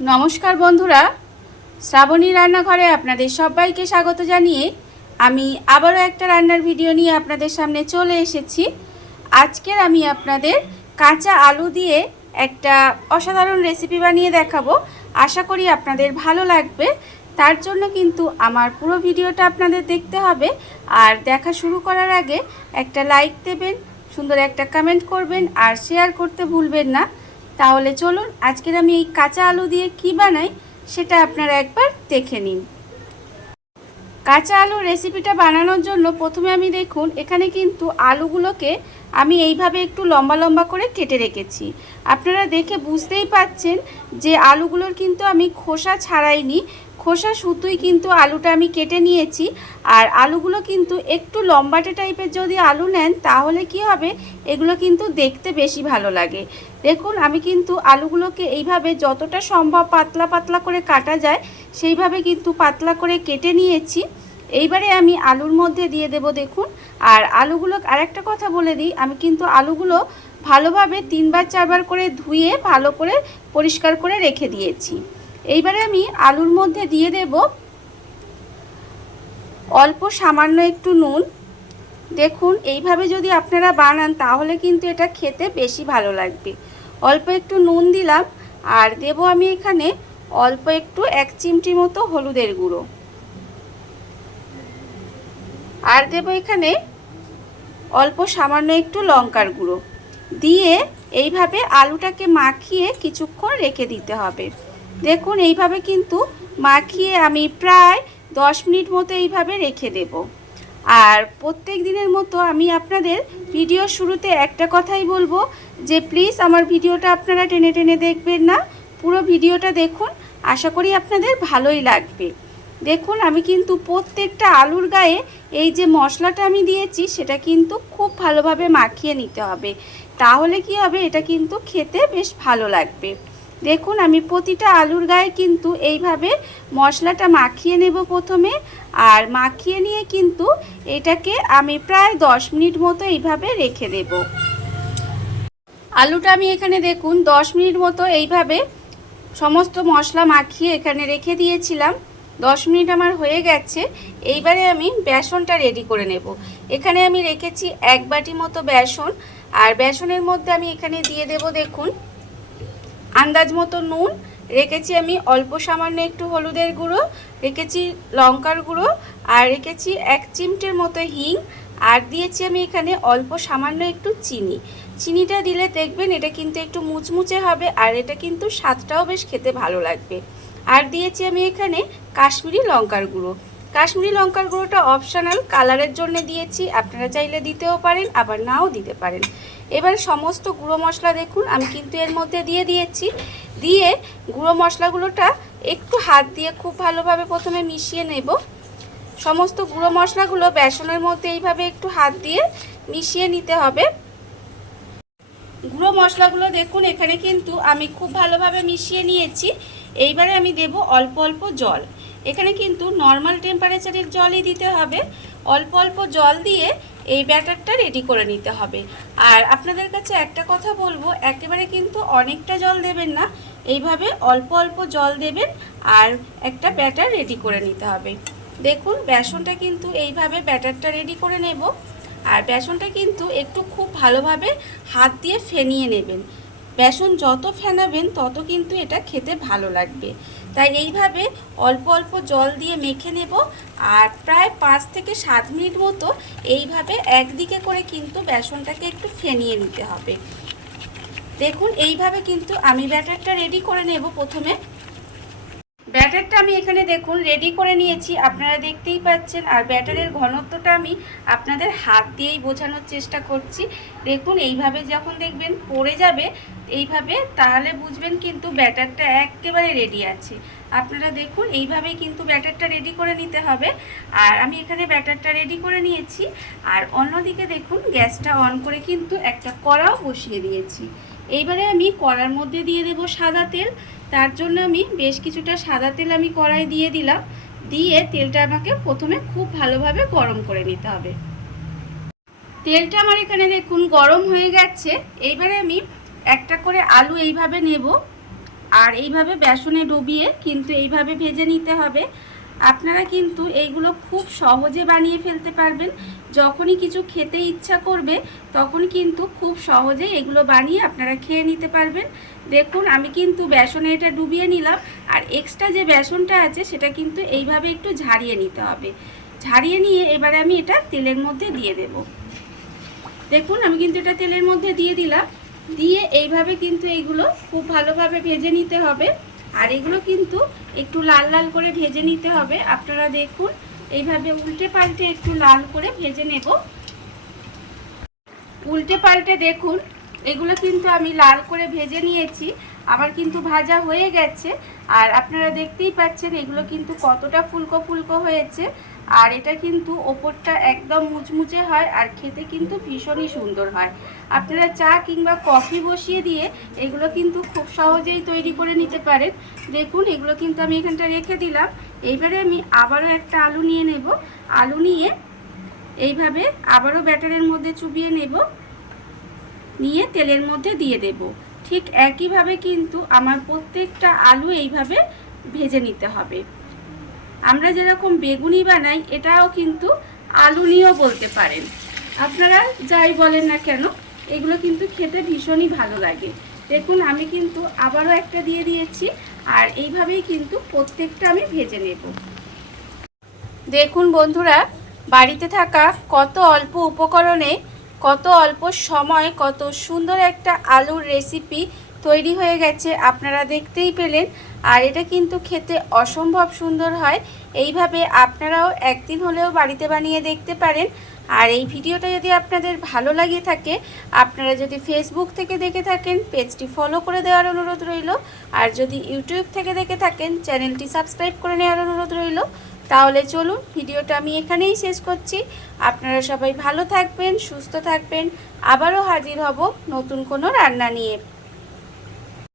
নমস্কার বন্ধুরা, শ্রাবণী রান্নাঘরে আপনাদের সবাইকে স্বাগত জানিয়ে আমি আবারও একটা রান্নার ভিডিও নিয়ে আপনাদের সামনে চলে এসেছি। আজকের আমি আপনাদের কাঁচা আলু দিয়ে একটা অসাধারণ রেসিপি বানিয়ে দেখাবো। আশা করি আপনাদের ভালো লাগবে। তার জন্য কিন্তু আমার পুরো ভিডিওটা আপনাদের দেখতে হবে। আর দেখা শুরু করার আগে একটা লাইক দেবেন, সুন্দর একটা কমেন্ট করবেন আর শেয়ার করতে ভুলবেন না। তাহলে চলুন আজকের আমি এই কাঁচা আলু দিয়ে কি বানাই সেটা আপনারা একবার দেখে নিন। কাঁচা আলুর রেসিপিটা বানানোর জন্য প্রথমে আমি দেখুন এখানে কিন্তু আলুগুলোকে আমি এইভাবে একটু লম্বা লম্বা করে কেটে রেখেছি। আপনারা দেখে বুঝতেই পাচ্ছেন যে আলুগুলোর কিন্তু আমি খোসা ছাড়াইনি, খোসা শুধুই কিন্তু আলুটা আমি কেটে নিয়েছি। আর আলুগুলো কিন্তু একটু লম্বাটে টাইপের যদি আলু নেন তাহলে কি হবে, এগুলো কিন্তু দেখতে বেশি ভালো লাগে। দেখুন আমি কিন্তু আলুগুলোকে এইভাবে যতটা সম্ভব পাতলা পাতলা করে কাটা যায় সেইভাবে কিন্তু পাতলা করে কেটে নিয়েছি। এইবারে আমি আলুর মধ্যে দিয়ে দেব দেখুন। আর আলুগুলো আরেকটা কথা বলে দিই, আমি কিন্তু আলুগুলো ভালোভাবে 3বার 4বার করে ধুয়ে ভালো করে পরিষ্কার করে রেখে দিয়েছি। এইবারে আমি আলুর মধ্যে দিয়ে দেব অল্প সামান্য একটু নুন। দেখুন এইভাবে যদি আপনারা বানান তাহলে কিন্তু এটা খেতে বেশি ভালো লাগবে। অল্প একটু নুন দিলাম আর দেব আমি এখানে অল্প একটু 1 চিমটি মতো হলুদের গুঁড়ো, আর দেব এখানে অল্প সামান্য একটু লঙ্কার গুঁড়ো দিয়ে এইভাবে আলুটাকে মাখিয়ে কিছুক্ষণ রেখে দিতে হবে। দেখুন এইভাবে কিন্তু মাখিয়ে আমি প্রায় 10 মিনিট মতো এইভাবে রেখে দেব। আর প্রত্যেক দিনের মতো আমি আপনাদের ভিডিও শুরুতে একটা কথাই বলবো যে প্লিজ আমার ভিডিওটা আপনারা টেনে টেনে দেখবেন না, পুরো ভিডিওটা দেখুন, আশা করি আপনাদের ভালোই লাগবে। দেখুন আমি কিন্তু প্রত্যেকটা আলুর গায়ে এই যে মশলাটা আমি দিয়েছি সেটা কিন্তু খুব ভালোভাবে মাখিয়ে নিতে হবে, তাহলে কি হবে এটা কিন্তু খেতে বেশ ভালো লাগবে। দেখুন আমি প্রতিটা আলুর গায়ে কিন্তু এইভাবে মশলাটা মাখিয়ে নেব প্রথমে। আর মাখিয়ে নিয়ে কিন্তু এটাকে আমি প্রায় 10 মিনিট মতো এইভাবে রেখে দেব। আলুটা আমি এখানে দেখুন 10 মিনিট মতো এইভাবে সমস্ত মশলা মাখিয়ে এখানে রেখে দিয়েছিলাম। 10 মিনিট আমার হয়ে গেছে। এইবারে আমি বেসনটা রেডি করে নেব। এখানে আমি রেখেছি 1 বাটি মতো বেসন। আর বেসনের মধ্যে আমি এখানে দিয়ে দেব দেখুন আন্দাজ মতো নুন, রেখেছি আমি অল্প সামান্য একটু হলুদের গুঁড়ো, রেখেছি লঙ্কার গুঁড়ো, আর রেখেছি 1 চিমটের মতো হিং, আর দিয়েছি আমি এখানে অল্প সামান্য একটু চিনি। চিনিটা দিলে দেখবেন এটা কিন্তু একটু মুচমুচে হবে আর এটা কিন্তু স্বাদটাও বেশ খেতে ভালো লাগবে। আর দিয়েছি আমি এখানে কাশ্মীরি লঙ্কার গুঁড়ো। কাশ্মীরি লঙ্কার গুঁড়োটা অপশনাল, কালারের জন্য দিয়েছি, আপনারা চাইলে দিতেও পারেন আবার নাও দিতে পারেন। এবার সমস্ত গুঁড়ো মশলা দেখুন আমি কিন্তু এর মধ্যে দিয়ে দিয়েছি। দিয়ে গুঁড়ো মশলাগুলোটা একটু হাত দিয়ে খুব ভালোভাবে প্রথমে মিশিয়ে নেব। সমস্ত গুঁড়ো মশলাগুলো বেসনের মধ্যে এইভাবে একটু হাত দিয়ে মিশিয়ে নিতে হবে। গুঁড়ো মশলাগুলো দেখুন এখানে কিন্তু আমি খুব ভালোভাবে মিশিয়ে নিয়েছি। এইবারে আমি দেব অল্প অল্প জল। এখানে কিন্তু নর্মাল টেম্পারেচারের জলই দিতে হবে। অল্প অল্প জল দিয়ে এই ব্যাটারটা রেডি করে নিতে হবে। আর আপনাদের কাছে একটা কথা বলবো, একেবারে কিন্তু অনেকটা জল দেবেন না, এইভাবে অল্প অল্প জল দেবেন আর একটা ব্যাটার রেডি করে নিতে হবে। দেখুন বেসনটা কিন্তু এইভাবে ব্যাটারটা রেডি করে নেব। আর বেসনটা কিন্তু একটু খুব ভালোভাবে হাত দিয়ে ফেনিয়ে নেবেন। বেসন যত ফেনাবেন তত কিন্তু এটা খেতে ভালো লাগবে। তাই এইভাবে অল্প অল্প জল দিয়ে মেখে নেব। আর প্রায় 5 থেকে 7 মিনিট মতো এইভাবে একদিকে করে কিন্তু বেসনটাকে একটু ফেনিয়ে নিতে হবে। দেখুন এইভাবে কিন্তু আমি ব্যাটারটা রেডি করে নেব। প্রথমে ব্যাটারটা আমি এখানে দেখুন রেডি করে নিয়েছি, আপনারা দেখতেই পাচ্ছেন। আর ব্যাটারের ঘনত্বটা আমি আপনাদের হাত দিয়েই বোঝানোর চেষ্টা করছি। দেখুন এইভাবে যখন দেখবেন পড়ে যাবে এইভাবে, তাহলে বুঝবেন কিন্তু ব্যাটারটা একেবারে রেডি আছে। আপনারা দেখুন এইভাবেই কিন্তু ব্যাটারটা রেডি করে নিতে হবে। আর আমি এখানে ব্যাটারটা রেডি করে নিয়েছি। আর অন্যদিকে দেখুন গ্যাসটা অন করে কিন্তু একটা কড়াও বসিয়ে দিয়েছি। এইবারে আমি কড়ার মধ্যে দিয়ে দেব সাদা তেল। তার জন্য আমি বেশ কিছুটা সাদা তেল আমি কড়াই দিয়ে দিলাম। দিয়ে তেলটা আমাকে প্রথমে খুব ভালোভাবে গরম করে নিতে হবে। তেলটা আমার এখানে দেখুন গরম হয়ে গেছে। এইবারে আমি একটা করে আলু এইভাবে নেব। আর এইভাবে বেসনে ডুবিয়ে কিন্তু এইভাবে ভেজে নিতে হবে। আপনারা কিন্তু এইগুলো খুব সহজে বানিয়ে ফেলতে পারবেন। যখনই কিছু খেতে ইচ্ছা করবে তখন কিন্তু খুব সহজেই এগুলো বানিয়ে আপনারা খেয়ে নিতে পারবেন। দেখুন আমি কিন্তু বেসনে এটা ডুবিয়ে নিলাম, আর এক্সট্রা যে বেসনটা আছে সেটা কিন্তু এইভাবে একটু ঝাড়িয়ে নিতে হবে। ঝাড়িয়ে নিয়ে এবারে আমি এটা তেলের মধ্যে দিয়ে দেব। দেখুন আমি কিন্তু এটা তেলের মধ্যে দিয়ে দিলাম। দিয়ে এইভাবে কিন্তু এইগুলো খুব ভালোভাবে ভেজে নিতে হবে। আর এগুলো কিন্তু একটু লাল লাল করে ভেজে নিতে হবে। আপনারা দেখুন এইভাবে উল্টে পাল্টে একটু লাল করে ভেজে নেব। উল্টে পাল্টে দেখুন এগুলো কিন্তু আমি লাল করে ভেজে নিয়েছি, আমার কিন্তু ভাজা হয়ে গেছে। আর আপনারা দেখতেই পাচ্ছেন এগুলো কিন্তু কতটা ফুলকো ফুলকো হয়েছে। আর এটা কিন্তু ওপরটা একদম মুচমুচে হয়, আর খেতে কিন্তু ভীষণই সুন্দর হয়। আপনারা চা কিংবা কফি বসিয়ে দিয়ে এগুলো কিন্তু খুব সহজেই তৈরি করে নিতে পারেন। দেখুন এগুলো কিন্তু আমি এখানটা রেখে দিলাম। এইবারে আমি আবারও একটা আলু নিয়ে নেব। আলু নিয়ে এইভাবে আবারও ব্যাটারের মধ্যে চুবিয়ে নেব, নিয়ে তেলের মধ্যে দিয়ে দেব। ঠিক একইভাবে কিন্তু আমার প্রত্যেকটা আলু এইভাবে ভেজে নিতে হবে। আমরা যেরকম বেগুনি বানাই এটাও কিন্তু আলু নিয়েও বলতে পারেন, আপনারা যাই বলেন না কেন এগুলো কিন্তু খেতে ভীষণই ভালো লাগে। দেখুন আমি কিন্তু আবারও একটা দিয়ে দিয়েছি, আর এইভাবেই কিন্তু প্রত্যেকটা আমি ভেজে নেব। দেখুন বন্ধুরা, বাড়িতে থাকা কত অল্প উপকরণে কত অল্প সময় কত সুন্দর একটা আলুর রেসিপি তৈরি হয়ে গেছে, আপনারা দেখতেই পেলেন। আর এটা কিন্তু খেতে অসম্ভব সুন্দর হয়। এইভাবে আপনারাও একদিন হলেও বাড়িতে বানিয়ে দেখতে পারেন। আর এই ভিডিওটা যদি আপনাদের ভালো লাগে থাকে, আপনারা যদি ফেসবুক থেকে দেখে থাকেন পেজটি ফলো করে দেওয়ার অনুরোধ রইল। আর যদি ইউটিউব থেকে দেখে থাকেন চ্যানেলটি সাবস্ক্রাইব করে নেওয়ার অনুরোধ রইল। তাহলে চলুন ভিডিওটা আমি এখানেই শেষ করছি। আপনারা সবাই ভালো থাকবেন, সুস্থ থাকবেন। আবারও হাজির হব নতুন কোনো রান্না নিয়ে।